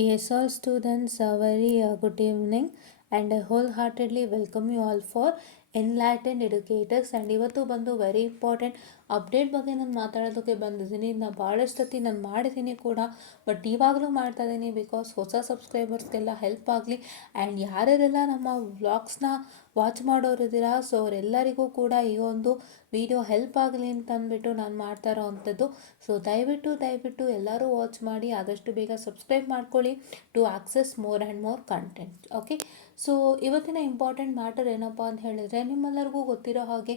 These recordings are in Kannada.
Yes, all students, a very good evening, and I wholeheartedly welcome you all for Enlightened Educators. And ಇವತ್ತು ಬಂದು ವೆರಿ ಇಂಪಾರ್ಟೆಂಟ್ ಅಪ್ಡೇಟ್ ಬಗ್ಗೆ ನಾನು ಮಾತಾಡೋದಕ್ಕೆ ಬಂದಿದ್ದೀನಿ. ನಾನು ಭಾಳಷ್ಟು ಸತಿ ನಾನು ಮಾಡಿದ್ದೀನಿ ಕೂಡ, ಬಟ್ ಇವಾಗಲೂ ಮಾಡ್ತಾ ಇದ್ದೀನಿ ಬಿಕಾಸ್ ಹೊಸ ಸಬ್ಸ್ಕ್ರೈಬರ್ಸ್ಗೆಲ್ಲ ಹೆಲ್ಪ್ ಆಗಲಿ. ಆ್ಯಂಡ್ ಯಾರ್ಯಾರೆಲ್ಲ ನಮ್ಮ ವ್ಲಾಗ್ಸ್ನ ವಾಚ್ ಮಾಡೋರಿದ್ದೀರಾ, ಸೊ ಅವರೆಲ್ಲರಿಗೂ ಕೂಡ ಈ ಒಂದು ವಿಡಿಯೋ ಹೆಲ್ಪ್ ಆಗಲಿ ಅಂತ ಅಂದ್ಬಿಟ್ಟು ನಾನು ಮಾಡ್ತಾ ಇರೋ ಅಂಥದ್ದು. ಸೊ ದಯವಿಟ್ಟು ಎಲ್ಲರೂ ವಾಚ್ ಮಾಡಿ, ಆದಷ್ಟು ಬೇಗ ಸಬ್ಸ್ಕ್ರೈಬ್ ಮಾಡ್ಕೊಳ್ಳಿ to access more and more content. Okay, so ಇವತ್ತಿನ ಇಂಪಾರ್ಟೆಂಟ್ ಮ್ಯಾಟರ್ ಏನಪ್ಪ ಅಂತ ಹೇಳಿದರೆ, ನಿಮ್ಮೆಲ್ಲರಿಗೂ ಗೊತ್ತಿರೋ ಹಾಗೆ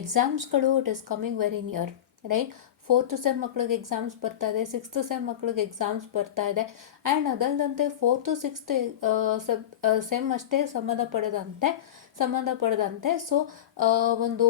ಎಕ್ಸಾಮ್ಸ್ಗಳು it is coming very near, right. 4th sem ಮಕ್ಕಳಿಗೆ ಎಕ್ಸಾಮ್ಸ್ ಬರ್ತಾ ಇದೆ, 6th ಸೆಮ್ ಮಕ್ಕಳಿಗೆ ಎಕ್ಸಾಮ್ಸ್ ಬರ್ತಾ ಇದೆ. ಆ್ಯಂಡ್ ಅದಲ್ಲದಂತೆ 4th 6th ಸೆಮ್ ಅಷ್ಟೇ ಸಂಬಂಧಪಡದಂತೆ ಸೊ ಒಂದು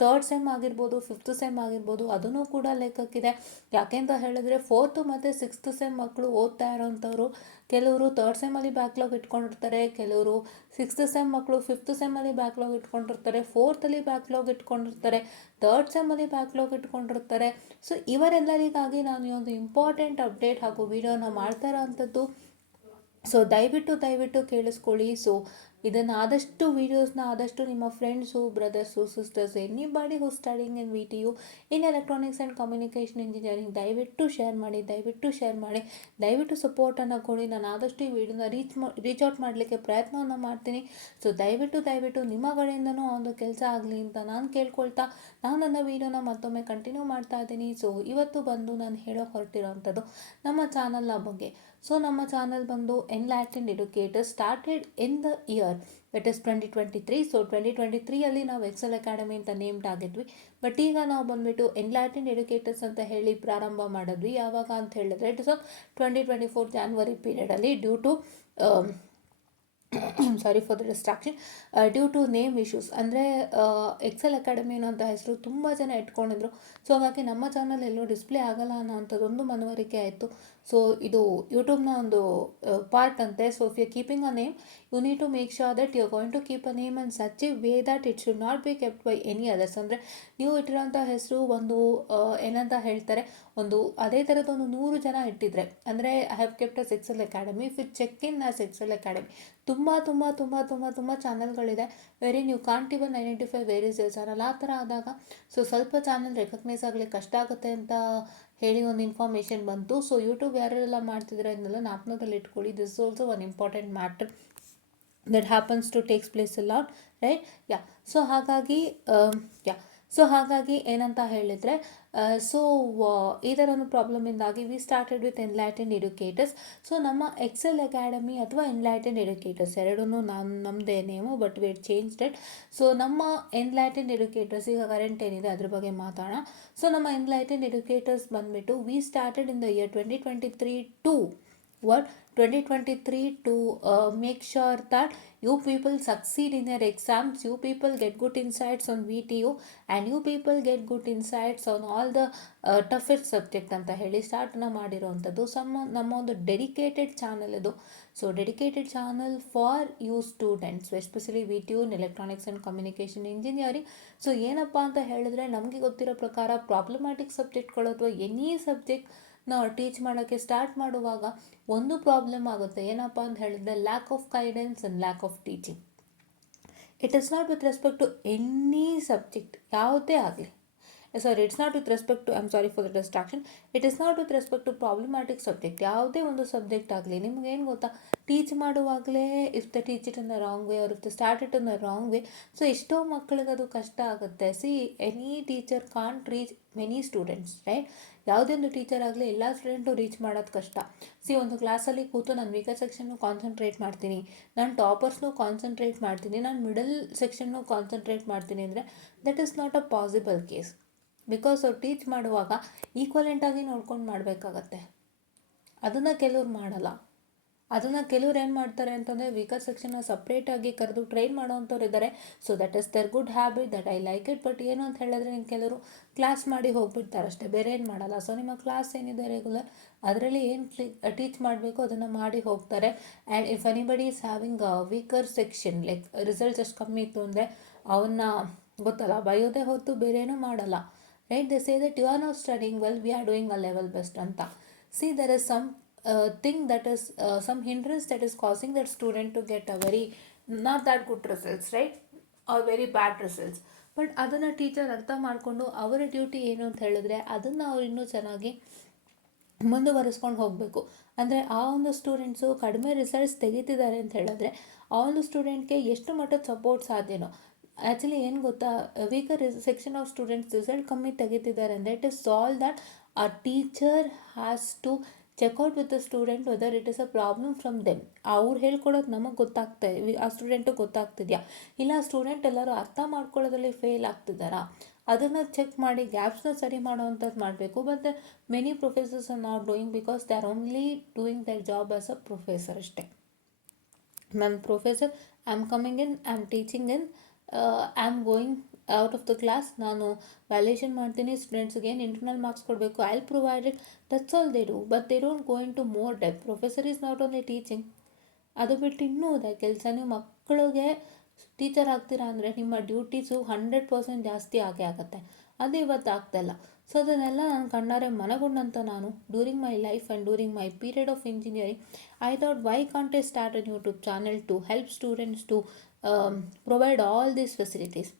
3rd ಸೆಮ್ ಆಗಿರ್ಬೋದು, 5th ಸೆಮ್ ಆಗಿರ್ಬೋದು, ಅದನ್ನು ಕೂಡ ಲೆಕ್ಕಕ್ಕಿದೆ. ಯಾಕೆಂತ ಹೇಳಿದ್ರೆ 4th ಮತ್ತು 6th ಸೆಮ್ ಮಕ್ಕಳು ಓದ್ತಾ ಇರೋಂಥವ್ರು ಕೆಲವರು 3rd ಸೆಮ್ಮಲ್ಲಿ ಬ್ಯಾಕ್ಲಾಗ್ ಇಟ್ಕೊಂಡಿರ್ತಾರೆ, ಕೆಲವರು 6th ಸೆಮ್ ಮಕ್ಕಳು 5th ಸೆಮ್ಮಲ್ಲಿ ಬ್ಯಾಕ್ಲಾಗ್ ಇಟ್ಕೊಂಡಿರ್ತಾರೆ, 4th ಬ್ಯಾಕ್ಲಾಗ್ ಇಟ್ಕೊಂಡಿರ್ತಾರೆ, 3rd ಸೆಮ್ಮಲ್ಲಿ ಬ್ಯಾಕ್ಲಾಗ್ ಇಟ್ಕೊಂಡಿರ್ತಾರೆ. ಸೊ ಇವರೆಲ್ಲರಿಗಾಗಿ ನಾನು ಈ ಒಂದು ಇಂಪಾರ್ಟೆಂಟ್ ಅಪ್ಡೇಟ್ ಹಾಗೂ ವಿಡಿಯೋನ ಮಾಡ್ತಾ ಇರೋ ಅಂಥದ್ದು. ಸೊ ದಯವಿಟ್ಟು ಕೇಳಿಸ್ಕೊಳ್ಳಿ. ಸೊ ಇದನ್ನು ಆದಷ್ಟು ವೀಡಿಯೋಸ್ನ ಆದಷ್ಟು ನಿಮ್ಮ friends, brothers, sisters, anybody who studying in VTU in electronics and communication engineering ದಯವಿಟ್ಟು ಶೇರ್ ಮಾಡಿ, ದಯವಿಟ್ಟು ಸಪೋರ್ಟನ್ನು ಕೊಡಿ. ನಾನು ಆದಷ್ಟು ಈ ವಿಡಿಯೋನ ರೀಚ್ ಔಟ್ ಮಾಡಲಿಕ್ಕೆ ಪ್ರಯತ್ನವನ್ನು ಮಾಡ್ತೀನಿ. ಸೊ ದಯವಿಟ್ಟು ನಿಮ್ಮ ಕಡೆಯಿಂದನೂ ಒಂದು ಕೆಲಸ ಆಗಲಿ ಅಂತ ನಾನು ಕೇಳ್ಕೊಳ್ತಾ ನಾನು ನನ್ನ ವಿಡಿಯೋನ ಮತ್ತೊಮ್ಮೆ ಕಂಟಿನ್ಯೂ ಮಾಡ್ತಾ ಇದ್ದೀನಿ. ಸೊ ಇವತ್ತು ಬಂದು ನಾನು ಹೇಳೋ ಹೊರಟಿರೋವಂಥದ್ದು ನಮ್ಮ ಚಾನಲ್ನ ಬಗ್ಗೆ. ಸೊ ನಮ್ಮ ಚಾನಲ್ ಬಂದು enlightened educators started in the year that is 2023. So 2023 ನಾವು ಎಕ್ಸೆಲ್ ಅಕಾಡೆಮಿ ಅಂತ ನೇಮ್ಡ್ ಆಗಿದ್ವಿ. ಬಟ್ ಈಗ ನಾವು ಬಂದುಬಿಟ್ಟು ಎನ್ಲೈಟೆಂಡ್ ಎಡ್ಯುಕೇಟರ್ಸ್ ಅಂತ ಹೇಳಿ ಪ್ರಾರಂಭ ಮಾಡಿದ್ವಿ. ಯಾವಾಗ ಅಂತ ಹೇಳಿದ್ರೆ ಇಟ್ ಇಸ್ 2024 ಜಾನ್ವರಿ ಪೀರಿಯಡಲ್ಲಿ due to sorry for the distraction, due to name issues. ಅಂದರೆ ಎಕ್ಸೆಲ್ ಅಕಾಡೆಮಿ ಅನ್ನೋಂಥ ಹೆಸರು ತುಂಬ ಜನ ಇಟ್ಕೊಂಡಿದ್ರು. ಸೊ ಹಾಗಾಗಿ ನಮ್ಮ ಚಾನಲ್ ಎಲ್ಲೂ ಡಿಸ್ಪ್ಲೇ ಆಗಲ್ಲ ಅನ್ನೋ ಅಂಥದ್ದೊಂದು ಮನವರಿಕೆ ಆಯಿತು. ಸೊ ಇದು ಯೂಟ್ಯೂಬ್ನ ಒಂದು ಪಾರ್ಟ್ ಅಂತೆ. So if you keeping a name, you need to make sure that you are going to keep a name and such a way that it should not be kept by any others. ಅಂದರೆ ನೀವು ಇಟ್ಟಿರೋಂಥ ಹೆಸರು ಒಂದು ಏನಂತ ಹೇಳ್ತಾರೆ, ಒಂದು ಅದೇ ಥರದೊಂದು 100 ಜನ ಇಟ್ಟಿದ್ರೆ, ಅಂದರೆ I have kept as Excel Academy, if you check in as Excel Academy, ತುಂಬ ಚಾನಲ್ಗಳಿದೆ. ವೆರಿ ನೀವು can't even identify where is a channel. ಆ ಥರ ಆದಾಗ ಸೊ ಸ್ವಲ್ಪ ಚಾನಲ್ ರೆಕಗ್ನೈಸ್ ಆಗಲಿಕ್ಕೆ ಕಷ್ಟ ಆಗುತ್ತೆ ಅಂತ ಹೇಳಿ ಒಂದು ಇನ್ಫಾರ್ಮೇಷನ್ ಬಂತು. ಸೊ ಯೂಟ್ಯೂಬ್ ಯಾರೆಲ್ಲ ಮಾಡ್ತಿದ್ರೆ ಇದನ್ನೆಲ್ಲ ಜ್ಞಾಪಕದಲ್ಲಿ ಇಟ್ಕೊಳ್ಳಿ. This is also one important matter that happens to takes place a lot, right? Yeah. So ಹಾಗಾಗಿ ಏನಂತ ಹೇಳಿದರೆ, ಈ ಥರ ಒಂದು ಪ್ರಾಬ್ಲಮಿಂದಾಗಿ we started with enlightened educators. So ನಮ್ಮ ಎಕ್ಸೆಲ್ ಅಕಾಡೆಮಿ ಅಥವಾ ಎನ್ಲೈಟೆಂಡ್ ಎಡ್ಯುಕೇಟರ್ಸ್ ಎರಡೂ ನಮ್ಮದೇ name, but we changed it. So ನಮ್ಮ ಎನ್ಲೈಟೆಂಡ್ ಎಡ್ಯುಕೇಟರ್ಸ್ ಈಗ ಕರೆಂಟ್ ಏನಿದೆ ಅದ್ರ ಬಗ್ಗೆ ಮಾತಾಡೋಣ. ಸೊ ನಮ್ಮ ಎನ್ಲೈಟೆಂಡ್ ಎಡ್ಯುಕೇಟರ್ಸ್ ಬಂದುಬಿಟ್ಟು we started in the year 2023 to make sure that you people succeed in your exams, you people get good insights on VTU, and you people get good insights on all the toughest subject ಅಂತ ಹೇಳಿ ಸ್ಟಾರ್ಟ್ನ ಮಾಡಿರೋವಂಥದ್ದು ನಮ್ಮ ಒಂದು ಡೆಡಿಕೇಟೆಡ್ ಚಾನಲ್ ಇದು. So dedicated channel for you students, especially VTU in electronics and communication engineering. So ಏನಪ್ಪ ಅಂತ ಹೇಳಿದ್ರೆ, ನಮಗೆ ಗೊತ್ತಿರೋ ಪ್ರಕಾರ ಪ್ರಾಬ್ಲಮ್ಯಾಟಿಕ್ ಸಬ್ಜೆಕ್ಟ್ಗಳು ಅಥವಾ ಎನಿ ಸಬ್ಜೆಕ್ಟ್ ನಾವು ಟೀಚ್ ಮಾಡೋಕ್ಕೆ ಸ್ಟಾರ್ಟ್ ಮಾಡುವಾಗ ಒಂದು ಪ್ರಾಬ್ಲಮ್ ಆಗುತ್ತೆ. ಏನಪ್ಪ ಅಂತ ಹೇಳಿದ್ರೆ, lack of guidance and lack of teaching. It is not with respect to any subject, ಯಾವುದೇ ಆಗಲಿ. It's not with respect to, I am sorry for the distraction, it is not with respect to problematic subject. ಯಾವುದೇ ಒಂದು ಸಬ್ಜೆಕ್ಟ್ ಆಗಲಿ, ನಿಮ್ಗೇನು ಗೊತ್ತಾ, ಟೀಚ್ ಮಾಡುವಾಗಲೇ if the teach it in the wrong way or if the start it in the wrong way, so ಎಷ್ಟೋ ಮಕ್ಕಳಿಗೆ ಅದು ಕಷ್ಟ ಆಗುತ್ತೆ. Any teacher can't reach many students, right? ಯಾವುದೇ ಒಂದು ಟೀಚರ್ ಆಗಲಿ ಎಲ್ಲ ಸ್ಟೂಡೆಂಟು ರೀಚ್ ಮಾಡೋದು ಕಷ್ಟ. ಒಂದು ಕ್ಲಾಸಲ್ಲಿ ಕೂತು ನಾನು ವೀಕರ್ ಸೆಕ್ಷನ್ನು ಕಾನ್ಸಂಟ್ರೇಟ್ ಮಾಡ್ತೀನಿ, ನಾನು ಟಾಪರ್ಸ್ನೂ ಕಾನ್ಸಂಟ್ರೇಟ್ ಮಾಡ್ತೀನಿ, ನಾನು ಮಿಡಲ್ ಸೆಕ್ಷನ್ನು ಕಾನ್ಸಂಟ್ರೇಟ್ ಮಾಡ್ತೀನಿ ಅಂದರೆ that is not a possible case. Because ಅವ್ರು ಟೀಚ್ ಮಾಡುವಾಗ ಈಕ್ವಲೆಂಟಾಗಿ ನೋಡ್ಕೊಂಡು ಮಾಡಬೇಕಾಗತ್ತೆ. ಅದನ್ನು ಕೆಲವ್ರು ಮಾಡಲ್ಲ. ಅದನ್ನು ಕೆಲವ್ರು ಏನು ಮಾಡ್ತಾರೆ ಅಂತಂದರೆ, ವೀಕರ್ ಸೆಕ್ಷನ್ನ ಸಪ್ರೇಟಾಗಿ ಕರೆದು ಟ್ರೈನ್ ಮಾಡೋವಂಥವ್ರು ಇದ್ದಾರೆ. So that is their good habit, that I like it. But ಏನು ಅಂತ ಹೇಳಿದ್ರೆ, ನಿಮ್ಮ ಕೆಲವರು ಕ್ಲಾಸ್ ಮಾಡಿ ಹೋಗ್ಬಿಡ್ತಾರೆ ಅಷ್ಟೇ, ಬೇರೆ ಏನು ಮಾಡಲ್ಲ. ಸೊ ನಿಮ್ಮ ಕ್ಲಾಸ್ ಏನಿದೆ ರೆಗ್ಯುಲರ್, ಅದರಲ್ಲಿ ಏನು ಟೀಚ್ ಮಾಡಬೇಕು ಅದನ್ನು ಮಾಡಿ ಹೋಗ್ತಾರೆ. And if anybody is having weaker section, like result ಎಷ್ಟು ಕಮ್ಮಿ ಇತ್ತು ಅಂದರೆ ಅವನ್ನ ಗೊತ್ತಲ್ಲ ಬಯೋದೇ ಹೊತ್ತು ಬೇರೆ ಏನೂ ಮಾಡಲ್ಲ, right? They say that you are not studying well, we are doing a level best ಅಂತ. there is some thing that is some hindrance that is causing that student to get a very not that good results, right, or very bad results. But ಅದನ್ನು ಟೀಚರ್ ಅರ್ಥ ಮಾಡಿಕೊಂಡು ಅವರ ಡ್ಯೂಟಿ ಏನು ಅಂತ ಹೇಳಿದ್ರೆ ಅದನ್ನು ಅವ್ರು ಇನ್ನೂ ಚೆನ್ನಾಗಿ ಮುಂದುವರಿಸ್ಕೊಂಡು ಹೋಗಬೇಕು. ಅಂದರೆ ಆ ಒಂದು ಸ್ಟೂಡೆಂಟ್ಸು ಕಡಿಮೆ ರಿಸಲ್ಟ್ಸ್ ತೆಗಿತಿದ್ದಾರೆ ಅಂತ ಹೇಳಿದ್ರೆ ಆ ಒಂದು ಸ್ಟೂಡೆಂಟ್ಗೆ ಎಷ್ಟು ಮಟ್ಟದ ಸಪೋರ್ಟ್ ಸಾಧ್ಯನೋ. ಆ್ಯಕ್ಚುಲಿ ಏನು ಗೊತ್ತಾ, weaker section of students result ಕಮ್ಮಿ ತೆಗಿತಿದ್ದಾರೆ ಅಂದರೆ ಇಟ್ ಇಸ್ ಆಲ್ ದಟ್ ಆ teacher has to check out with the student whether it is a problem from them. ಅವ್ರು ಹೇಳ್ಕೊಡೋದು ನಮಗೆ ಗೊತ್ತಾಗ್ತಾ ಆ ಸ್ಟೂಡೆಂಟಿಗೆ ಗೊತ್ತಾಗ್ತಿದೆಯಾ, ಇಲ್ಲ ಆ ಸ್ಟೂಡೆಂಟ್ ಎಲ್ಲರೂ ಅರ್ಥ ಮಾಡ್ಕೊಳ್ಳೋದ್ರಲ್ಲಿ ಫೇಲ್ ಆಗ್ತಿದ್ದಾರಾ, ಅದನ್ನು ಚೆಕ್ ಮಾಡಿ ಗ್ಯಾಪ್ಸ್ನ ಸರಿ ಮಾಡೋವಂಥದ್ದು ಮಾಡಬೇಕು. But many professors are not doing because they are only doing their job as a professor ಅಷ್ಟೇ. ನಾನು professor, I am coming in, I am teaching in, I am going out of the class, ನಾನು ವ್ಯಾಲ್ಯೂಯೇಷನ್ ಮಾಡ್ತೀನಿ, ಸ್ಟೂಡೆಂಟ್ಸ್ಗೆ ಏನು ಇಂಟರ್ನಲ್ ಮಾರ್ಕ್ಸ್ ಕೊಡಬೇಕು, I will provide it, that's all they do. But they don't go into more depth. Professor is not only teaching. ಅದು ಬಿಟ್ಟು ಇನ್ನೂ ಇದೆ ಕೆಲಸ. ನೀವು ಮಕ್ಕಳಿಗೆ ಟೀಚರ್ ಆಗ್ತೀರಾ ಅಂದರೆ ನಿಮ್ಮ ಡ್ಯೂಟೀಸು 100% ಜಾಸ್ತಿ ಆಗೇ ಆಗುತ್ತೆ. ಅದು ಇವತ್ತು ಆಗ್ತಾಯಿಲ್ಲ. ಸೊ ಅದನ್ನೆಲ್ಲ ನಾನು ಕಣ್ಣಾರೆ ಮನಗೊಂಡಂತ ನಾನು during my life and during my period of engineering I thought why can't I start an YouTube channel to help students to provide all these facilities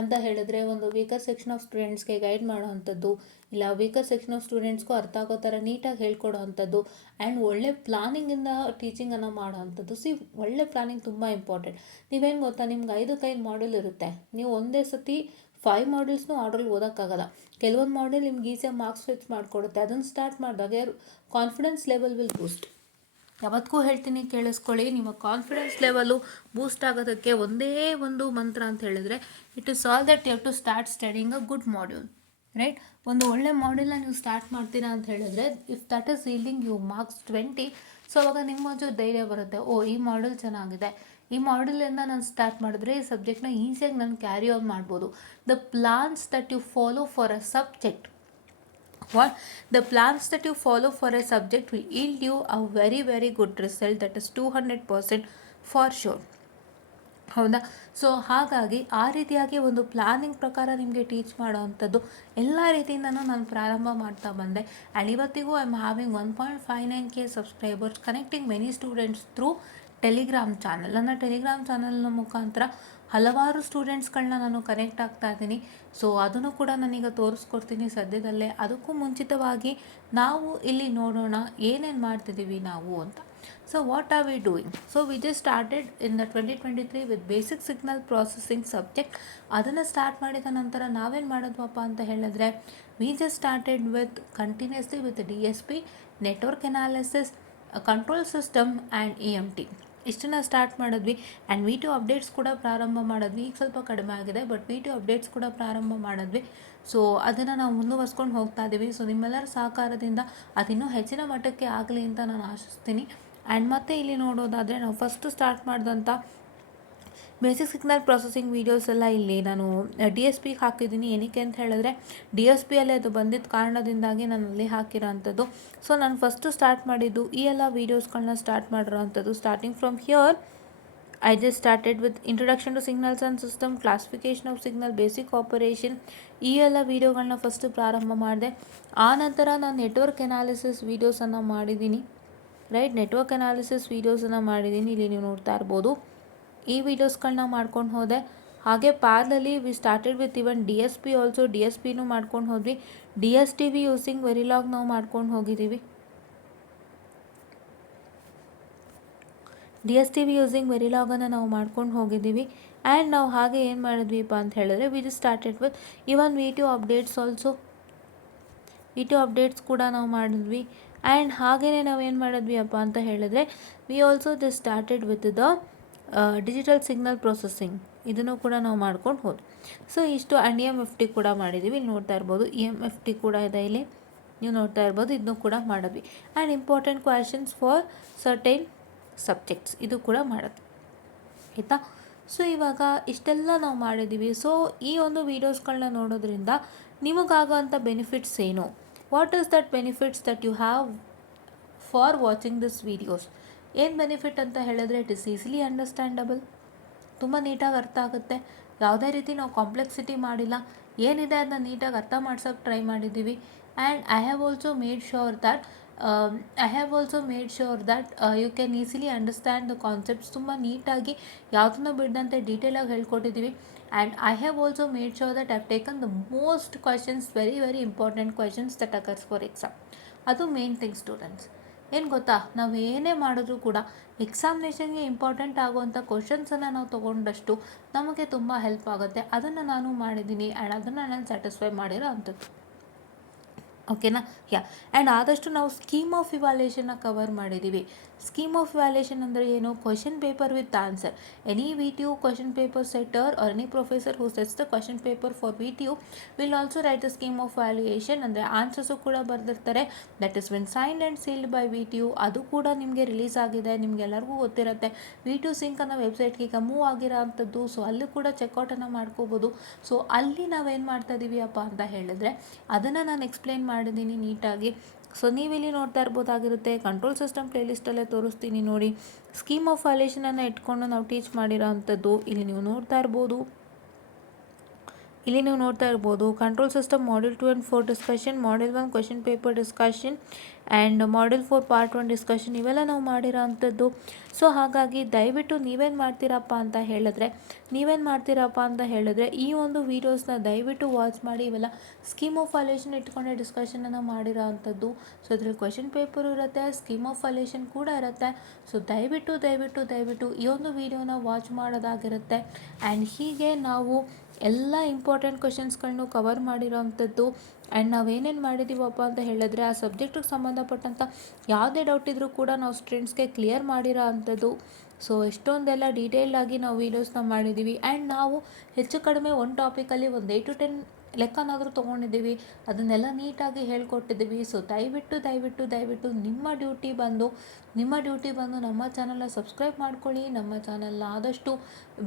ಅಂತ ಹೇಳಿದ್ರೆ, ಒಂದು ವೀಕರ್ ಸೆಕ್ಷನ್ ಆಫ್ ಸ್ಟೂಡೆಂಟ್ಸ್ಗೆ ಗೈಡ್ ಮಾಡೋ ಅಂಥದ್ದು, ಇಲ್ಲ ವೀಕರ್ ಸೆಕ್ಷನ್ ಆಫ್ ಸ್ಟೂಡೆಂಟ್ಸ್ಗೂ ಅರ್ಥ ಆಗೋ ಥರ ನೀಟಾಗಿ ಹೇಳ್ಕೊಡೋ ಅಂಥದ್ದು, ಆ್ಯಂಡ್ ಒಳ್ಳೆ ಪ್ಲಾನಿಂಗಿಂದ ಟೀಚಿಂಗನ್ನು ಮಾಡೋ ಅಂಥದ್ದು. ಒಳ್ಳೆ ಪ್ಲಾನಿಂಗ್ ತುಂಬ ಇಂಪಾರ್ಟೆಂಟ್. ನೀವೇನು ಗೊತ್ತಾ, ನಿಮ್ಗೆ 5 ಮಾಡ್ಯೂಲ್ ಇರುತ್ತೆ, ನೀವು ಒಂದೇ ಸತಿ 5 ಮಾಡ್ಯೂಲ್ಸ್ನೂ ಆರ್ಡ್ರಲ್ಲಿ ಓದೋಕ್ಕಾಗಲ್ಲ. ಕೆಲವೊಂದು ಮಾಡ್ಯೂಲ್ ನಿಮ್ಗೆ ಈಸಿಯಾಗಿ ಮಾರ್ಕ್ಸ್ ಫಿಕ್ಸ್ ಮಾಡಿಕೊಡುತ್ತೆ. ಅದನ್ನು ಸ್ಟಾರ್ಟ್ ಮಾಡಿದಾಗ ಕಾನ್ಫಿಡೆನ್ಸ್ ಲೆವೆಲ್ ವಿಲ್ ಬೂಸ್ಟ್. ಯಾವತ್ತಿಗೂ ಹೇಳ್ತೀನಿ, ಕೇಳಿಸ್ಕೊಳ್ಳಿ, ನಿಮ್ಮ ಕಾನ್ಫಿಡೆನ್ಸ್ ಲೆವೆಲು ಬೂಸ್ಟ್ ಆಗೋದಕ್ಕೆ ಒಂದೇ ಒಂದು ಮಂತ್ರ ಅಂತ ಹೇಳಿದ್ರೆ it is all that you have to start studying a good module, right. ಒಂದು ಒಳ್ಳೆ ಮಾಡ್ಯೂಲ್ನ ನೀವು ಸ್ಟಾರ್ಟ್ ಮಾಡ್ತೀರಾ ಅಂತ ಹೇಳಿದ್ರೆ if that is yielding you marks 20, so ಅವಾಗ ನಿಮ್ಮ ಧೈರ್ಯ ಬರುತ್ತೆ, ಓ ಈ ಮಾಡ್ಯೂಲ್ ಚೆನ್ನಾಗಿದೆ, ಈ ಮಾಡ್ಯೂಲಿಂದ ನಾನು ಸ್ಟಾರ್ಟ್ ಮಾಡಿದ್ರೆ ಈ ಸಬ್ಜೆಕ್ಟ್ನ ಈಸಿಯಾಗಿ ನಾನು ಕ್ಯಾರಿ ಆನ್ ಮಾಡ್ಬೋದು. The plans that you follow for a subject, the plans that you follow for a subject will yield you a very very good result, that is 200% for sure. ಹೌದಾ? ಸೊ ಹಾಗಾಗಿ ಆ ರೀತಿಯಾಗಿ ಒಂದು ಪ್ಲಾನಿಂಗ್ ಪ್ರಕಾರ ನಿಮಗೆ ಟೀಚ್ ಮಾಡೋ ಅಂಥದ್ದು ಎಲ್ಲ ರೀತಿಯಿಂದನೂ ನಾನು ಪ್ರಾರಂಭ ಮಾಡ್ತಾ ಬಂದೆ. ಆ್ಯಂಡ್ ಇವತ್ತಿಗೂ I am having 1.59K subscribers, connecting many students through Telegram channel. ನನ್ನ ಟೆಲಿಗ್ರಾಮ್ ಚಾನಲ್ನ ಮುಖಾಂತರ ಹಲವಾರು ಸ್ಟೂಡೆಂಟ್ಸ್ಗಳನ್ನ ನಾನು ಕನೆಕ್ಟ್ ಆಗ್ತಾ ಇದ್ದೀನಿ. ಸೊ ಅದನ್ನು ಕೂಡ ನಾನೀಗ ತೋರಿಸ್ಕೊಡ್ತೀನಿ ಸದ್ಯದಲ್ಲೇ. ಅದಕ್ಕೂ ಮುಂಚಿತವಾಗಿ ನಾವು ಇಲ್ಲಿ ನೋಡೋಣ ಏನೇನು ಮಾಡ್ತಿದ್ದೀವಿ ನಾವು ಅಂತ. So what are we doing? So we just started in the 2023 with basic signal processing subject. ಅದನ್ನು ಸ್ಟಾರ್ಟ್ ಮಾಡಿದ ನಂತರ ನಾವೇನು ಮಾಡಿದ್ವಪ್ಪ ಅಂತ ಹೇಳಿದ್ರೆ we just started with continuously with DSP, network analysis, control system and EMT. ಇಷ್ಟನ್ನು ಸ್ಟಾರ್ಟ್ ಮಾಡಿದ್ವಿ. ಆ್ಯಂಡ್ V2 ಅಪ್ಡೇಟ್ಸ್ ಕೂಡ ಪ್ರಾರಂಭ ಮಾಡಿದ್ವಿ. ಈಗ ಸ್ವಲ್ಪ ಕಡಿಮೆ ಆಗಿದೆ, ಬಟ್ V2 ಅಪ್ಡೇಟ್ಸ್ ಕೂಡ ಪ್ರಾರಂಭ ಮಾಡಿದ್ವಿ. ಸೊ ಅದನ್ನು ನಾವು ಮುಂದುವರ್ಸ್ಕೊಂಡು ಹೋಗ್ತಾ ಇದ್ದೀವಿ. ಸೊ ನಿಮ್ಮೆಲ್ಲರ ಸಹಕಾರದಿಂದ ಅದಿನ್ನೂ ಹೆಚ್ಚಿನ ಮಟ್ಟಕ್ಕೆ ಆಗಲಿ ಅಂತ ನಾನು ಆಶಿಸ್ತೀನಿ. ಆ್ಯಂಡ್ ಮತ್ತೆ ಇಲ್ಲಿ ನೋಡೋದಾದರೆ ನಾವು ಫಸ್ಟು ಸ್ಟಾರ್ಟ್ ಮಾಡಿದಂಥ ಬೇಸಿಕ್ ಸಿಗ್ನಲ್ ಪ್ರೊಸೆಸಿಂಗ್ ವೀಡಿಯೋಸ್ ಎಲ್ಲ ಇಲ್ಲಿ ನಾನು DSP ಹಾಕಿದ್ದೀನಿ. ಏನಕ್ಕೆ ಅಂತ ಹೇಳಿದ್ರೆ DSP ಅಲ್ಲೇ ಅದು ಬಂದಿದ್ದ ಕಾರಣದಿಂದಾಗಿ ನಾನು ಅಲ್ಲಿ ಹಾಕಿರೋ ಅಂಥದ್ದು. ಸೊ ನಾನು ಫಸ್ಟು ಸ್ಟಾರ್ಟ್ ಮಾಡಿದ್ದು ಈ ಎಲ್ಲ ವೀಡಿಯೋಸ್ಗಳನ್ನ ಸ್ಟಾರ್ಟ್ ಮಾಡಿರೋ ಅಂಥದ್ದು. Starting from here I just started with introduction to signals and system, classification of signal, basic operation, ಈ ಎಲ್ಲ ವೀಡಿಯೋಗಳನ್ನ ಫಸ್ಟು ಪ್ರಾರಂಭ ಮಾಡಿದೆ. ಆ ನಂತರ ನಾನು ನೆಟ್ವರ್ಕ್ ಎನಾಲಿಸಿಸ್ ವೀಡಿಯೋಸನ್ನು ಮಾಡಿದ್ದೀನಿ, ರೈಟ್. ನೆಟ್ವರ್ಕ್ ಅನಾಲಿಸಿಸ್ ವೀಡಿಯೋಸನ್ನು ಮಾಡಿದ್ದೀನಿ, ಇಲ್ಲಿ ನೀವು ನೋಡ್ತಾ ಇರ್ಬೋದು. ಈ ವೀಡಿಯೋಸ್ಗಳನ್ನ ಮಾಡ್ಕೊಂಡು ಹೋದೆ. ಹಾಗೆ ಪ್ಯಾರಲಲ್ಲಿ we started with even DSP also. DSPನೂ ಮಾಡ್ಕೊಂಡು ಹೋದ್ವಿ. DSTV ಯೂಸಿಂಗ್ ವೆರಿಲಾಗ್ ನಾವು ಮಾಡ್ಕೊಂಡು ಹೋಗಿದ್ದೀವಿ. DSTV ಯೂಸಿಂಗ್ ವೆರಿಲಾಗನ್ನು ನಾವು ಮಾಡ್ಕೊಂಡು ಹೋಗಿದ್ದೀವಿ. ಆ್ಯಂಡ್ ನಾವು ಹಾಗೆ ಏನು ಮಾಡಿದ್ವಿಪ್ಪ ಅಂತ ಹೇಳಿದ್ರೆ we just started with even V2 updates also. V2 updates ಕೂಡ ನಾವು ಮಾಡಿದ್ವಿ. ಆ್ಯಂಡ್ ಹಾಗೆಯೇ ನಾವು ಏನು ಮಾಡಿದ್ವಿ ಅಪ್ಪ ಅಂತ ಹೇಳಿದ್ರೆ we also just started with the digital signal processing, ಇದನ್ನು ಕೂಡ ನಾವು ಮಾಡ್ಕೊಂಡು ಹೋದ್ವಿ. ಸೊ ಇಷ್ಟು. ಆ್ಯಂಡ್ EMFT ಕೂಡ ಮಾಡಿದ್ದೀವಿ, ಇಲ್ಲಿ ನೋಡ್ತಾ ಇರ್ಬೋದು. EMFT ಕೂಡ ಇದೆ, ಇಲ್ಲಿ ನೀವು ನೋಡ್ತಾ ಇರ್ಬೋದು. ಇದನ್ನು ಕೂಡ ಮಾಡಿದ್ವಿ. And important questions for certain subjects, ಇದು ಕೂಡ ಮಾಡಿದ್ವಿ, ಆಯಿತಾ. ಸೊ ಇವಾಗ ಇಷ್ಟೆಲ್ಲ ನಾವು ಮಾಡಿದ್ದೀವಿ. ಸೊ ಈ ಒಂದು ವೀಡಿಯೋಸ್ಗಳನ್ನ ನೋಡೋದ್ರಿಂದ ನಿಮಗಾಗೋಂಥ ಬೆನಿಫಿಟ್ಸ್ ಏನು? What is that benefits that you have for watching this videos? ಏನು ಬೆನಿಫಿಟ್ ಅಂತ ಹೇಳಿದ್ರೆ ಇಟ್ ಇಸ್ ಈಸಿಲಿ ಅಂಡರ್ಸ್ಟ್ಯಾಂಡಬಲ್, ತುಂಬ ನೀಟಾಗಿ ಅರ್ಥ ಆಗುತ್ತೆ. ಯಾವುದೇ ರೀತಿ ನಾವು ಕಾಂಪ್ಲೆಕ್ಸಿಟಿ ಮಾಡಿಲ್ಲ, ಏನಿದೆ ಅದನ್ನ ನೀಟಾಗಿ ಅರ್ಥ ಮಾಡ್ಸೋಕ್ಕೆ ಟ್ರೈ ಮಾಡಿದ್ದೀವಿ. And I have also made sure that I have also made sure that you can easily understand the concepts. ತುಂಬ ನೀಟಾಗಿ ಯಾವುದನ್ನು ಬಿಡದಂತೆ ಡೀಟೇಲಾಗಿ ಹೇಳ್ಕೊಟ್ಟಿದ್ದೀವಿ. And I have also made sure that I have taken the most questions, very very important questions that occurs for exam. ಅದು ಮೇನ್ ಥಿಂಗ್ ಸ್ಟೂಡೆಂಟ್ಸ್. ಏನು ಗೊತ್ತಾ, ನಾವು ಏನೇ ಮಾಡಿದ್ರೂ ಕೂಡ ಎಕ್ಸಾಮಿನೇಷನ್ಗೆ ಇಂಪಾರ್ಟೆಂಟ್ ಆಗುವಂಥ ಕ್ವಶನ್ಸನ್ನು ನಾವು ತೊಗೊಂಡಷ್ಟು ನಮಗೆ ತುಂಬ ಹೆಲ್ಪ್ ಆಗುತ್ತೆ. ಅದನ್ನು ನಾನು ಮಾಡಿದ್ದೀನಿ ಆ್ಯಂಡ್ ಅದನ್ನು ನಾನು ಸ್ಯಾಟಿಸ್ಫೈ ಮಾಡಿರೋ ಅಂಥದ್ದು. ಓಕೆನಾ? ಆ್ಯಂಡ್ ಆದಷ್ಟು ನಾವು ಸ್ಕೀಮ್ ಆಫ್ ಇವಾಲ್ಯೂಷನ್ನ ಕವರ್ ಮಾಡಿದ್ದೀವಿ. ಸ್ಕೀಮ್ ಆಫ್ ಇವಾಲ್ಯೂಷನ್ ಅಂದರೆ ಏನು? Question paper with answer. Any V T U question paper setter or any professor who sets the question paper for V T U will also write the scheme of valuation. ಅಂದರೆ ಆನ್ಸರ್ಸು ಕೂಡ ಬರೆದಿರ್ತಾರೆ. That is win signed and sealed by V T U. ಅದು ಕೂಡ ನಿಮಗೆ ರಿಲೀಸ್ ಆಗಿದೆ, ನಿಮಗೆಲ್ಲರಿಗೂ ಗೊತ್ತಿರುತ್ತೆ. ವಿ ಟಿ ಯು ಸಿಂಕ್ ಅನ್ನೋ ವೆಬ್ಸೈಟ್ಗೆ ಈಗ ಮೂವ್ ಆಗಿರೋ ಅಂಥದ್ದು. ಸೊ ಅಲ್ಲೂ ಕೂಡ ಚೆಕ್ಔಟನ್ನು ಮಾಡ್ಕೋಬೋದು. ಸೊ ಅಲ್ಲಿ ನಾವೇನು ಮಾಡ್ತಾ ಇದ್ದೀವಿ ಅಪ್ಪ ಅಂತ ಹೇಳಿದ್ರೆ ಅದನ್ನು ನಾನು ಎಕ್ಸ್ಪ್ಲೇನ್ ಮಾಡಿದ್ದೀನಿ ನೀಟಾಗಿ. ಸೊ ನೀವಿಲ್ಲಿ ನೋಡ್ತಾ ಇರ್ಬೋದಾಗಿರುತ್ತೆ, ಕಂಟ್ರೋಲ್ ಸಿಸ್ಟಮ್ ಪ್ಲೇಲಿಸ್ಟಲ್ಲೇ ತೋರಿಸ್ತೀನಿ ನೋಡಿ. ಸ್ಕೀಮ್ ಆಫ್ ವ್ಯಾಲ್ಯೂಯೇಷನನ್ನು ಇಟ್ಕೊಂಡು ನಾವು ಟೀಚ್ ಮಾಡಿರೋ ಅಂಥದ್ದು ಇಲ್ಲಿ ನೀವು ನೋಡ್ತಾ ಇರ್ಬೋದು. Control system module 2 and 4 discussion, module 1 question paper discussion and module 4 part 1 discussion, ಇವೆಲ್ಲ ನಾವು ಮಾಡಿರೋ ಅಂಥದ್ದು. ಸೊ ಹಾಗಾಗಿ ದಯವಿಟ್ಟು ನೀವೇನು ಮಾಡ್ತೀರಪ್ಪ ಅಂತ ಹೇಳಿದ್ರೆ ಈ ಒಂದು ವೀಡಿಯೋಸ್ನ ದಯವಿಟ್ಟು ವಾಚ್ ಮಾಡಿ. ಇವೆಲ್ಲ ಸ್ಕೀಮ್ ಆಫ್ ವ್ಯಾಲ್ಯೂಯೇಷನ್ ಇಟ್ಕೊಂಡೆ ಡಿಸ್ಕಷನನ್ನು ಮಾಡಿರೋ ಅಂಥದ್ದು. ಸೊ ಇದರಲ್ಲಿ ಕ್ವಶನ್ ಪೇಪರು ಇರುತ್ತೆ, ಸ್ಕೀಮ್ ಆಫ್ ವ್ಯಾಲ್ಯೂಯೇಷನ್ ಕೂಡ ಇರುತ್ತೆ. ಸೊ ದಯವಿಟ್ಟು ಈ ಒಂದು ವೀಡಿಯೋನ ವಾಚ್ ಮಾಡೋದಾಗಿರುತ್ತೆ. ಆ್ಯಂಡ್ ಹೀಗೆ ನಾವು ಎಲ್ಲ ಇಂಪಾರ್ಟೆಂಟ್ ಕ್ವಶನ್ಸ್ಗಳನ್ನು ಕವರ್ ಮಾಡಿರೋ ಅಂಥದ್ದು. ಆ್ಯಂಡ್ ನಾವೇನೇನು ಮಾಡಿದ್ದೀವಪ್ಪ ಅಂತ ಹೇಳಿದ್ರೆ ಆ ಸಬ್ಜೆಕ್ಟಿಗೆ ಸಂಬಂಧಪಟ್ಟಂಥ ಯಾವುದೇ ಡೌಟ್ ಇದ್ದರೂ ಕೂಡ ನಾವು ಸ್ಟೂಡೆಂಟ್ಸ್ಗೆ ಕ್ಲಿಯರ್ ಮಾಡಿರೋ ಅಂಥದ್ದು. ಸೊ ಎಷ್ಟೊಂದೆಲ್ಲ ಡೀಟೇಲ್ಡಾಗಿ ನಾವು ವೀಡಿಯೋಸ್ನ ಮಾಡಿದ್ದೀವಿ. ಆ್ಯಂಡ್ ನಾವು ಹೆಚ್ಚು ಕಡಿಮೆ ಒಂದು ಟಾಪಿಕಲ್ಲಿ ಒಂದು 8 to 10 ಲೆಕ್ಕನಾದರೂ ತೊಗೊಂಡಿದ್ದೀವಿ. ಅದನ್ನೆಲ್ಲ ನೀಟಾಗಿ ಹೇಳ್ಕೊಟ್ಟಿದ್ದೀವಿ. ಸೊ ದಯವಿಟ್ಟು ನಿಮ್ಮ ಡ್ಯೂಟಿ ಬಂದು ನಮ್ಮ ಚಾನಲ್ನ ಸಬ್ಸ್ಕ್ರೈಬ್ ಮಾಡ್ಕೊಳ್ಳಿ. ನಮ್ಮ ಚಾನಲ್ನ ಆದಷ್ಟು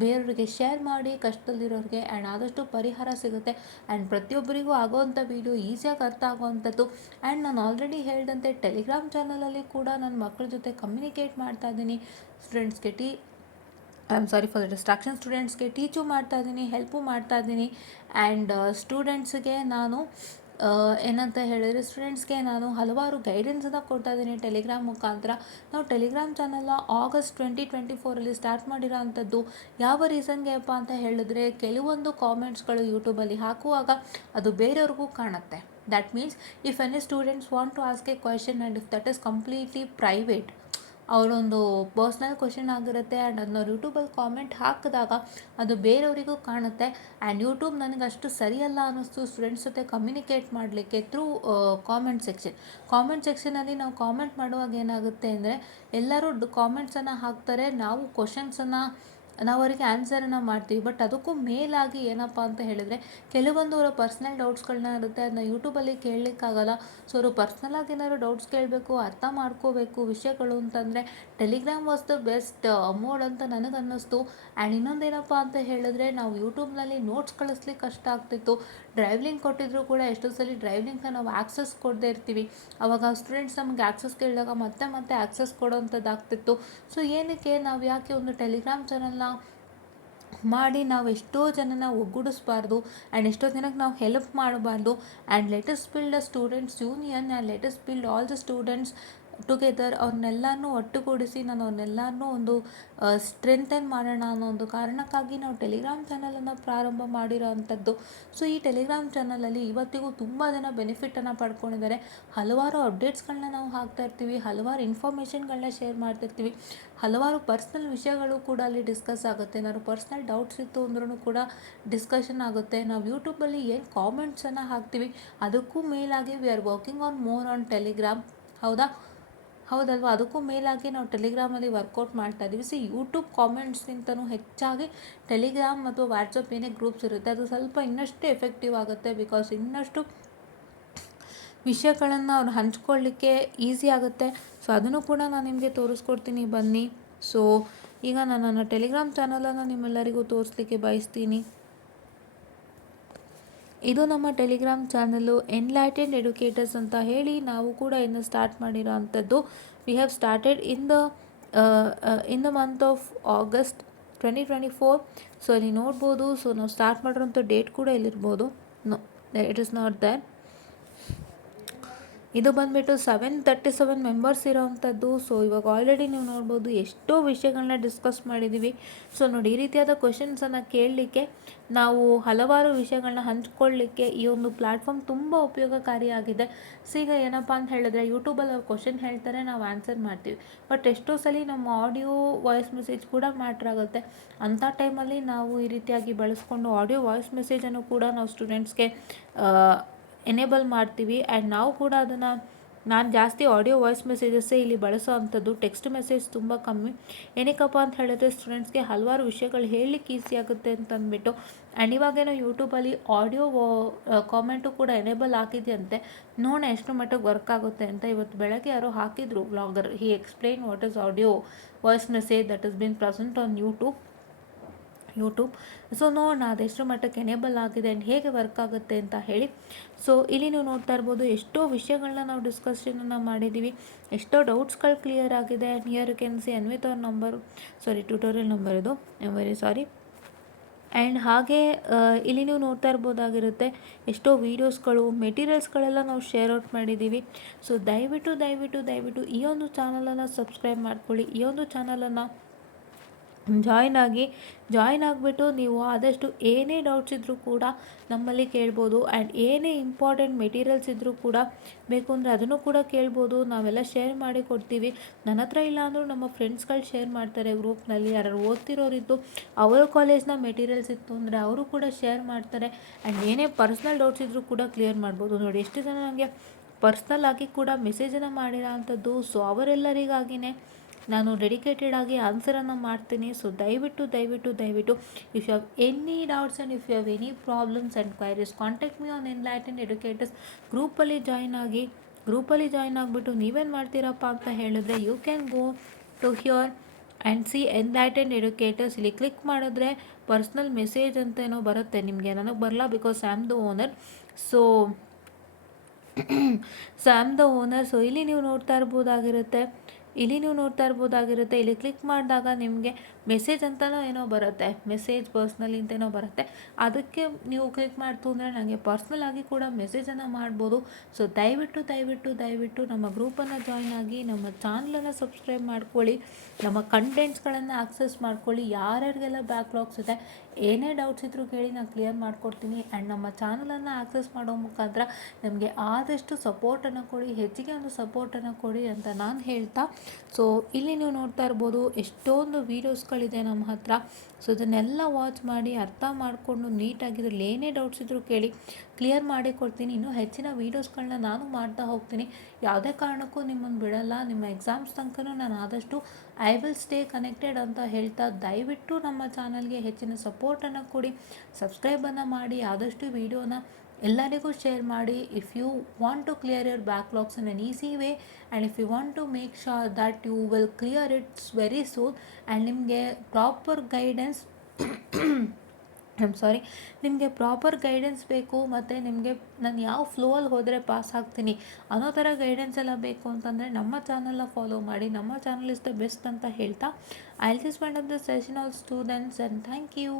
ಬೇರೆಯವರಿಗೆ ಶೇರ್ ಮಾಡಿ, ಕಷ್ಟದಲ್ಲಿರೋರಿಗೆ. ಆ್ಯಂಡ್ ಆದಷ್ಟು ಪರಿಹಾರ ಸಿಗುತ್ತೆ. ಆ್ಯಂಡ್ ಪ್ರತಿಯೊಬ್ಬರಿಗೂ ಆಗೋವಂಥ ವೀಡಿಯೋ ಈಸಿಯಾಗಿ ಅರ್ಥ ಆಗೋವಂಥದ್ದು. ಆ್ಯಂಡ್ ನಾನು ಆಲ್ರೆಡಿ ಹೇಳಿದಂತೆ ಟೆಲಿಗ್ರಾಮ್ ಚಾನಲಲ್ಲಿ ಕೂಡ ನನ್ನ ಮಕ್ಕಳ ಜೊತೆ ಕಮ್ಯುನಿಕೇಟ್ ಮಾಡ್ತಾ ಇದ್ದೀನಿ. ಸ್ಟೂಡೆಂಟ್ಸ್ಗೆ ಸ್ಟೂಡೆಂಟ್ಸ್ಗೆ ಟೀಚು ಮಾಡ್ತಾ ಇದ್ದೀನಿ, ಹೆಲ್ಪು ಮಾಡ್ತಾ ಇದ್ದೀನಿ. ಆ್ಯಂಡ್ ಸ್ಟೂಡೆಂಟ್ಸ್ಗೆ ನಾನು ಏನಂತ ಹೇಳಿದರೆ ಸ್ಟೂಡೆಂಟ್ಸ್ಗೆ ನಾನು ಹಲವಾರು ಗೈಡೆನ್ಸನ್ನು ಕೊಡ್ತಾ ಇದ್ದೀನಿ ಟೆಲಿಗ್ರಾಮ್ ಮುಖಾಂತರ. ನಾವು ಟೆಲಿಗ್ರಾಮ್ ಚಾನಲ್ನ August 2024 ಸ್ಟಾರ್ಟ್ ಮಾಡಿರೋ ಅಂಥದ್ದು. ಯಾವ ರೀಸನ್ಗೆ ಅಪ್ಪ ಅಂತ ಹೇಳಿದ್ರೆ ಕೆಲವೊಂದು ಕಾಮೆಂಟ್ಸ್ಗಳು ಯೂಟ್ಯೂಬಲ್ಲಿ ಹಾಕುವಾಗ ಅದು ಬೇರೆಯವ್ರಿಗೂ ಕಾಣುತ್ತೆ. That means if any students want to ask a question and if that is completely private, ಅವರೊಂದು ಪರ್ಸ್ನಲ್ ಕ್ವೆಶನ್ ಆಗಿರುತ್ತೆ ಆ್ಯಂಡ್ ಅದನ್ನ ಯೂಟ್ಯೂಬಲ್ಲಿ ಕಾಮೆಂಟ್ ಹಾಕಿದಾಗ ಅದು ಬೇರೆಯವರಿಗೂ ಕಾಣುತ್ತೆ. ಆ್ಯಂಡ್ ಯೂಟ್ಯೂಬ್ ನನಗೆ ಅಷ್ಟು ಸರಿಯಲ್ಲ ಅನ್ನಿಸ್ತು ಸ್ಟೂಡೆಂಟ್ಸ್ ಜೊತೆ ಕಮ್ಯುನಿಕೇಟ್ ಮಾಡಲಿಕ್ಕೆ ಥ್ರೂ ಕಾಮೆಂಟ್ ಸೆಕ್ಷನಲ್ಲಿ ನಾವು ಕಾಮೆಂಟ್ ಮಾಡುವಾಗ ಏನಾಗುತ್ತೆ ಅಂದರೆ ಎಲ್ಲರೂ ಕಾಮೆಂಟ್ಸನ್ನು ಹಾಕ್ತಾರೆ, ನಾವು ಕ್ವಶನ್ಸನ್ನು ನಾವು ಅವರಿಗೆ ಆನ್ಸರನ್ನು ಮಾಡ್ತೀವಿ. ಬಟ್ ಅದಕ್ಕೂ ಮೇಲಾಗಿ ಏನಪ್ಪ ಅಂತ ಹೇಳಿದರೆ ಕೆಲವೊಂದು ಅವರ ಪರ್ಸ್ನಲ್ ಡೌಟ್ಸ್ಗಳನ್ನ ಇರುತ್ತೆ, ಅದನ್ನ ಯೂಟ್ಯೂಬಲ್ಲಿ ಕೇಳಲಿಕ್ಕಾಗಲ್ಲ. ಸೊ ಅವರು ಪರ್ಸ್ನಲಾಗಿ ಏನಾದ್ರು ಡೌಟ್ಸ್ ಕೇಳಬೇಕು, ಅರ್ಥ ಮಾಡ್ಕೋಬೇಕು ವಿಷಯಗಳು ಅಂತಂದರೆ Telegram was the best mode ಅಂತ ನನಗನ್ನಿಸ್ತು. ಆ್ಯಂಡ್ ಇನ್ನೊಂದೇನಪ್ಪ ಅಂತ ಹೇಳಿದ್ರೆ ನಾವು ಯೂಟ್ಯೂಬ್ನಲ್ಲಿ ನೋಟ್ಸ್ ಕಳಿಸ್ಲಿಕ್ಕೆ ಕಷ್ಟ ಆಗ್ತಿತ್ತು. ಡ್ರೈವ್ ಲಿಂಕ್ ಕೊಟ್ಟಿದ್ರು ಕೂಡ ಎಷ್ಟೋ ಸಲ ಡ್ರೈವ್ ಲಿಂಕ್ನ ನಾವು ಆಕ್ಸೆಸ್ ಕೊಡದೇ ಇರ್ತೀವಿ. ಆವಾಗ ಸ್ಟೂಡೆಂಟ್ಸ್ ನಮಗೆ ಆಕ್ಸೆಸ್ ಕೇಳಿದಾಗ ಮತ್ತೆ ಆಕ್ಸೆಸ್ ಕೊಡೋವಂಥದ್ದಾಗ್ತಿತ್ತು. ಸೊ ಏನಕ್ಕೆ ನಾವು ಯಾಕೆ ಒಂದು ಟೆಲಿಗ್ರಾಮ್ ಚಾನಲ್ನ ಮಾಡಿ ನಾವು ಎಷ್ಟೋ ಜನನ ಒಗ್ಗೂಡಿಸ್ಬಾರ್ದು ಆ್ಯಂಡ್ ಎಷ್ಟೋ ಜನಕ್ಕೆ ನಾವು ಹೆಲ್ಪ್ ಮಾಡಬಾರ್ದು. And let's build a students union and let's build all the students together. ಅವ್ರನ್ನೆಲ್ಲನೂ ಒಟ್ಟುಗೂಡಿಸಿ ನಾನು ಅವ್ರನ್ನೆಲ್ಲನೂ ಒಂದು ಸ್ಟ್ರೆಂಥನ್ ಮಾಡೋಣ ಅನ್ನೋ ಒಂದು ಕಾರಣಕ್ಕಾಗಿ ನಾವು ಟೆಲಿಗ್ರಾಮ್ ಚಾನಲನ್ನು ಪ್ರಾರಂಭ ಮಾಡಿರೋ ಅಂಥದ್ದು. ಸೊ ಈ ಟೆಲಿಗ್ರಾಮ್ ಚಾನಲಲ್ಲಿ ಇವತ್ತಿಗೂ ತುಂಬ ಜನ ಬೆನಿಫಿಟನ್ನು ಪಡ್ಕೊಂಡಿದ್ದಾರೆ. ಹಲವಾರು ಅಪ್ಡೇಟ್ಸ್ಗಳನ್ನ ನಾವು ಹಾಕ್ತಾ ಇರ್ತೀವಿ, ಹಲವಾರು ಇನ್ಫಾರ್ಮೇಷನ್ಗಳನ್ನ ಶೇರ್ ಮಾಡ್ತಿರ್ತೀವಿ, ಹಲವಾರು ಪರ್ಸ್ನಲ್ ವಿಷಯಗಳು ಕೂಡ ಅಲ್ಲಿ ಡಿಸ್ಕಸ್ ಆಗುತ್ತೆ. ಏನಾದ್ರು ಪರ್ಸ್ನಲ್ ಡೌಟ್ಸ್ ಇತ್ತು ಅಂದ್ರೂ ಕೂಡ ಡಿಸ್ಕಷನ್ ಆಗುತ್ತೆ. ನಾವು ಯೂಟ್ಯೂಬಲ್ಲಿ ಏನು ಕಾಮೆಂಟ್ಸನ್ನು ಹಾಕ್ತೀವಿ ಅದಕ್ಕೂ ಮೇಲಾಗಿ we are working on more on Telegram. ಹೌದಲ್ವಾ? ಅದಕ್ಕೂ ಮೇಲಾಗಿ ನಾವು ಟೆಲಿಗ್ರಾಮಲ್ಲಿ ವರ್ಕೌಟ್ ಮಾಡ್ತಾ ಇದ್ದೀವಿ. ಸೊ ಯೂಟ್ಯೂಬ್ ಕಾಮೆಂಟ್ಸ್ಗಿಂತನೂ ಹೆಚ್ಚಾಗಿ ಟೆಲಿಗ್ರಾಮ್ ಮತ್ತು ವಾಟ್ಸಪ್ ಏನೇ ಗ್ರೂಪ್ಸ್ ಇರುತ್ತೆ ಅದು ಸ್ವಲ್ಪ ಇನ್ನಷ್ಟು ಎಫೆಕ್ಟಿವ್ ಆಗುತ್ತೆ. ಬಿಕಾಸ್ ಇನ್ನಷ್ಟು ವಿಷಯಗಳನ್ನು ಅವ್ರು ಹಂಚ್ಕೊಳ್ಳಿಕ್ಕೆ ಈಸಿ ಆಗುತ್ತೆ. ಸೊ ಅದನ್ನು ಕೂಡ ನಾನು ನಿಮಗೆ ತೋರಿಸ್ಕೊಡ್ತೀನಿ ಬನ್ನಿ. ಸೊ ಈಗ ನಾನು ನನ್ನ ಟೆಲಿಗ್ರಾಮ್ ಚಾನಲನ್ನು ನಿಮ್ಮೆಲ್ಲರಿಗೂ ತೋರಿಸ್ಲಿಕ್ಕೆ ಬಯಸ್ತೀನಿ. ಇದು ನಮ್ಮ ಟೆಲಿಗ್ರಾಮ್ ಚಾನಲ್ಲು ಎನ್ಲೈಟೆಂಡ್ ಎಡ್ಯುಕೇಟರ್ಸ್ ಅಂತ ಹೇಳಿ ನಾವು ಕೂಡ ಇನ್ನು ಸ್ಟಾರ್ಟ್ ಮಾಡಿರೋ ಅಂಥದ್ದು. We have started in the month of August 2024. So ಅಲ್ಲಿ ನೋಡ್ಬೋದು. ಸೊ ನಾವು ಸ್ಟಾರ್ಟ್ ಮಾಡಿರೋಂಥ ಡೇಟ್ ಕೂಡ ಇಲ್ಲಿರ್ಬೋದು. No, it is not there. ಇದು ಬಂದುಬಿಟ್ಟು 737 ಮೆಂಬರ್ಸ್ ಇರೋವಂಥದ್ದು. ಸೊ ಇವಾಗ ಆಲ್ರೆಡಿ ನೀವು ನೋಡ್ಬೋದು ಎಷ್ಟೋ ವಿಷಯಗಳನ್ನ ಡಿಸ್ಕಸ್ ಮಾಡಿದ್ದೀವಿ. ಸೊ ನೋಡಿ, ಈ ರೀತಿಯಾದ ಕ್ವಶನ್ಸನ್ನು ಕೇಳಲಿಕ್ಕೆ, ನಾವು ಹಲವಾರು ವಿಷಯಗಳನ್ನ ಹಂಚ್ಕೊಳ್ಳಿಕ್ಕೆ ಈ ಒಂದು ಪ್ಲ್ಯಾಟ್ಫಾರ್ಮ್ ತುಂಬ ಉಪಯೋಗಕಾರಿಯಾಗಿದೆ. ಸೊ ಈಗ ಏನಪ್ಪ ಅಂತ ಹೇಳಿದ್ರೆ, ಯೂಟ್ಯೂಬಲ್ಲಿ ಅವ್ರು ಕ್ವಶನ್ ಹೇಳ್ತಾರೆ, ನಾವು ಆನ್ಸರ್ ಮಾಡ್ತೀವಿ. ಬಟ್ ಎಷ್ಟೋ ಸಲ ನಮ್ಮ ಆಡಿಯೋ ವಾಯ್ಸ್ ಮೆಸೇಜ್ ಕೂಡ ಮ್ಯಾಟ್ರ್ ಆಗುತ್ತೆ. ಅಂಥ ಟೈಮಲ್ಲಿ ನಾವು ಈ ರೀತಿಯಾಗಿ ಬಳಸ್ಕೊಂಡು ಆಡಿಯೋ ವಾಯ್ಸ್ ಮೆಸೇಜನ್ನು ಕೂಡ ನಾವು ಸ್ಟೂಡೆಂಟ್ಸ್ಗೆ ಎನೇಬಲ್ ಮಾಡ್ತೀವಿ. ಆ್ಯಂಡ್ ನಾವು ಕೂಡ ಅದನ್ನು, ನಾನು ಜಾಸ್ತಿ ಆಡಿಯೋ ವಾಯ್ಸ್ ಮೆಸೇಜಸ್ಸೇ ಇಲ್ಲಿ ಬಳಸೋ ಅಂಥದ್ದು, ಟೆಕ್ಸ್ಟ್ ಮೆಸೇಜ್ ತುಂಬ ಕಮ್ಮಿ. ಏನಕ್ಕಪ್ಪ ಅಂತ ಹೇಳಿದ್ರೆ, ಸ್ಟೂಡೆಂಟ್ಸ್ಗೆ ಹಲವಾರು ವಿಷಯಗಳು ಹೇಳಲಿಕ್ಕೆ ಈಸಿ ಆಗುತ್ತೆ ಅಂತ ಅಂದ್ಬಿಟ್ಟು. ಆ್ಯಂಡ್ ಇವಾಗೇನೋ ಯೂಟ್ಯೂಬಲ್ಲಿ ಆಡಿಯೋ ಕಾಮೆಂಟು ಕೂಡ ಎನೇಬಲ್ ಆಗಿದೆಯಂತೆ. ನೋಡೋಣ ಎಷ್ಟು ಮಟ್ಟಿಗೆ ವರ್ಕ್ ಆಗುತ್ತೆ ಅಂತ. ಇವತ್ತು ಬೆಳಗ್ಗೆ ಯಾರೋ ಹಾಕಿದ್ರು vlogger, he explain what is audio voice message that is been present on YouTube. So ನೋಡೋಣ ಅದೆಷ್ಟು ಮಟ್ಟಕ್ಕೆ ಎನೇಬಲ್ ಆಗಿದೆ ಆ್ಯಂಡ್ ಹೇಗೆ ವರ್ಕ್ ಆಗುತ್ತೆ ಅಂತ ಹೇಳಿ. ಸೊ ಇಲ್ಲಿ ನೀವು ನೋಡ್ತಾ ಇರ್ಬೋದು, ಎಷ್ಟೋ ವಿಷಯಗಳನ್ನ ನಾವು ಡಿಸ್ಕಷನನ್ನು ಮಾಡಿದ್ದೀವಿ, ಎಷ್ಟೋ ಡೌಟ್ಸ್ಗಳು ಕ್ಲಿಯರ್ ಆಗಿದೆ. And here you can see Anvith ಅವ್ರ ನಂಬರು, ಟ್ಯೂಟೋರಿಯಲ್ ನಂಬರ್ ಇದು, I am very sorry. And ಹಾಗೆ ಇಲ್ಲಿ ನೀವು ನೋಡ್ತಾ ಇರ್ಬೋದಾಗಿರುತ್ತೆ, ಎಷ್ಟೋ ವೀಡಿಯೋಸ್ಗಳು, ಮೆಟೀರಿಯಲ್ಸ್ಗಳೆಲ್ಲ ನಾವು ಶೇರ್ ಔಟ್ ಮಾಡಿದ್ದೀವಿ. ಸೊ ದಯವಿಟ್ಟು ಈ ಒಂದು ಚಾನಲನ್ನು ಸಬ್ಸ್ಕ್ರೈಬ್ ಮಾಡ್ಕೊಳ್ಳಿ, ಈ ಒಂದು ಚಾನಲನ್ನು ಜಾಯ್ನ್ ಆಗಿಬಿಟ್ಟು ನೀವು ಆದಷ್ಟು ಏನೇ ಡೌಟ್ಸ್ ಇದ್ದರೂ ಕೂಡ ನಮ್ಮಲ್ಲಿ ಕೇಳ್ಬೋದು. ಆ್ಯಂಡ್ ಏನೇ ಇಂಪಾರ್ಟೆಂಟ್ ಮೆಟೀರಿಯಲ್ಸ್ ಇದ್ದರೂ ಕೂಡ ಬೇಕು ಅಂದರೆ ಅದನ್ನು ಕೂಡ ಕೇಳ್ಬೋದು, ನಾವೆಲ್ಲ ಶೇರ್ ಮಾಡಿ ಕೊಡ್ತೀವಿ. ನನ್ನ ಹತ್ರ ಇಲ್ಲ ಅಂದರೂ ನಮ್ಮ ಫ್ರೆಂಡ್ಸ್ಗಳು ಶೇರ್ ಮಾಡ್ತಾರೆ ಗ್ರೂಪ್ನಲ್ಲಿ. ಯಾರು ಓದ್ತಿರೋರಿದ್ದು ಅವರ ಕಾಲೇಜ್ನ ಮೆಟೀರಿಯಲ್ಸ್ ಇತ್ತು ಅಂದರೆ ಅವರು ಕೂಡ ಶೇರ್ ಮಾಡ್ತಾರೆ. ಆ್ಯಂಡ್ ಏನೇ ಪರ್ಸ್ನಲ್ ಡೌಟ್ಸ್ ಇದ್ದರೂ ಕೂಡ ಕ್ಲಿಯರ್ ಮಾಡ್ಬೋದು. ನೋಡಿ, ಎಷ್ಟು ಜನ ನನಗೆ ಪರ್ಸ್ನಲ್ ಆಗಿ ಕೂಡ ಮೆಸೇಜನ್ನು ಮಾಡಿರೋ ಅಂಥದ್ದು. ಸೊ ಅವರೆಲ್ಲರಿಗಾಗಿಯೇ ನಾನು ಡೆಡಿಕೇಟೆಡ್ ಆಗಿ ಆನ್ಸರನ್ನು ಮಾಡ್ತೀನಿ. ಸೊ ದಯವಿಟ್ಟು if you have any doubts and if you have any problems and queries, contact me on enlighten educators. ಗ್ರೂಪಲ್ಲಿ ಜಾಯ್ನ್ ಆಗಿಬಿಟ್ಟು ನೀವೇನು ಮಾಡ್ತೀರಪ್ಪ ಅಂತ ಹೇಳಿದ್ರೆ, you can go to here and see enlighten educators. ಇಲ್ಲಿ ಕ್ಲಿಕ್ ಮಾಡಿದ್ರೆ ಪರ್ಸ್ನಲ್ ಮೆಸೇಜ್ ಅಂತ ಏನೋ ಬರುತ್ತೆ ನಿಮಗೆ, ನನಗೆ ಬರಲ್ಲ because I am the owner. So I am the owner. So ಇಲ್ಲಿ ನೀವು ನೋಡ್ತಾ ಇರ್ಬೋದಾಗಿರುತ್ತೆ, ಇಲ್ಲಿ ಕ್ಲಿಕ್ ಮಾಡಿದಾಗ ನಿಮಗೆ ಮೆಸೇಜ್ ಅಂತಲೋ ಏನೋ ಬರುತ್ತೆ, ಮೆಸೇಜ್ ಪರ್ಸ್ನಲಿ ಅಂತೇನೋ ಬರುತ್ತೆ. ಅದಕ್ಕೆ ನೀವು ಕ್ಲಿಕ್ ಮಾಡ್ತು ಅಂದರೆ ನನಗೆ ಪರ್ಸ್ನಲ್ ಆಗಿ ಕೂಡ ಮೆಸೇಜನ್ನು ಮಾಡ್ಬೋದು. ಸೊ ದಯವಿಟ್ಟು ನಮ್ಮ ಗ್ರೂಪನ್ನು ಜಾಯ್ನ್ ಆಗಿ, ನಮ್ಮ ಚಾನಲನ್ನು ಸಬ್ಸ್ಕ್ರೈಬ್ ಮಾಡ್ಕೊಳ್ಳಿ, ನಮ್ಮ ಕಂಟೆಂಟ್ಸ್ಗಳನ್ನು ಆಕ್ಸೆಸ್ ಮಾಡ್ಕೊಳ್ಳಿ. ಯಾರ್ಯಾರಿಗೆಲ್ಲ ಬ್ಯಾಕ್ಲಾಗ್ಸ್ ಇದೆ, ಏನೇ ಡೌಟ್ಸ್ ಇದ್ದರೂ ಕೇಳಿ ನಾನು ಕ್ಲಿಯರ್ ಮಾಡ್ಕೊಡ್ತೀನಿ. ಆ್ಯಂಡ್ ನಮ್ಮ ಚಾನಲನ್ನು ಆಕ್ಸೆಸ್ ಮಾಡೋ ಮುಖಾಂತರ ನಮಗೆ ಆದಷ್ಟು ಸಪೋರ್ಟನ್ನು ಕೊಡಿ, ಹೆಚ್ಚಿಗೆ ಒಂದು ಸಪೋರ್ಟನ್ನು ಕೊಡಿ ಅಂತ ನಾನು ಹೇಳ್ತಾ, ಸೊ ಇಲ್ಲಿ ನೀವು ನೋಡ್ತಾ ಇರ್ಬೋದು ಎಷ್ಟೊಂದು ವೀಡಿಯೋಸ್ಗಳಿದೆ ನಮ್ಮ ಹತ್ರ. ಸೊ ಇದನ್ನೆಲ್ಲ ವಾಚ್ ಮಾಡಿ ಅರ್ಥ ಮಾಡಿಕೊಂಡು ನೀಟಾಗಿ ಇದರಲ್ಲಿ ಏನೇ ಡೌಟ್ಸ್ ಇದ್ದರೂ ಕೇಳಿ ಕ್ಲಿಯರ್ ಮಾಡಿ ಕೊಡ್ತೀನಿ. ಇನ್ನೂ ಹೆಚ್ಚಿನ ವೀಡಿಯೋಸ್ಗಳನ್ನ ನಾನು ಮಾಡ್ತಾ ಹೋಗ್ತೀನಿ, ಯಾವುದೇ ಕಾರಣಕ್ಕೂ ನಿಮ್ಮನ್ನು ಬಿಡಲ್ಲ. ನಿಮ್ಮ ಎಕ್ಸಾಮ್ಸ್ ತನಕನೂ ನಾನು ಆದಷ್ಟು ಐ ವಿಲ್ ಸ್ಟೇ ಕನೆಕ್ಟೆಡ್ ಅಂತ ಹೇಳ್ತಾ, ದಯವಿಟ್ಟು ನಮ್ಮ ಚಾನಲ್ಗೆ ಹೆಚ್ಚಿನ ಸಪೋರ್ಟನ್ನು ಕೊಡಿ, ಸಬ್ಸ್ಕ್ರೈಬನ್ನು ಮಾಡಿ, ಆದಷ್ಟು ವೀಡಿಯೋನ ಎಲ್ಲರಿಗೂ ಶೇರ್ ಮಾಡಿ. If you want to clear your backlogs in an easy way and if you want to make sure that you will clear it's very soon. And ನಿಮಗೆ ಪ್ರಾಪರ್ ಗೈಡೆನ್ಸ್ ನಿಮಗೆ ಪ್ರಾಪರ್ ಗೈಡೆನ್ಸ್ ಬೇಕು, ಮತ್ತು ನಿಮಗೆ ನಾನು ಯಾವ ಫ್ಲೋಯಲ್ಲಿ ಹೋದರೆ ಪಾಸ್ ಆಗ್ತೀನಿ ಅನ್ನೋ ಥರ ಗೈಡೆನ್ಸ್ ಎಲ್ಲ ಬೇಕು ಅಂತಂದರೆ ನಮ್ಮ ಚಾನಲ್ನ ಫಾಲೋ ಮಾಡಿ. ನಮ್ಮ ಚಾನಲ್ ಇಸ್ ದ ಬೆಸ್ಟ್ ಅಂತ ಹೇಳ್ತಾ, I will just wind up the session all students and thank you.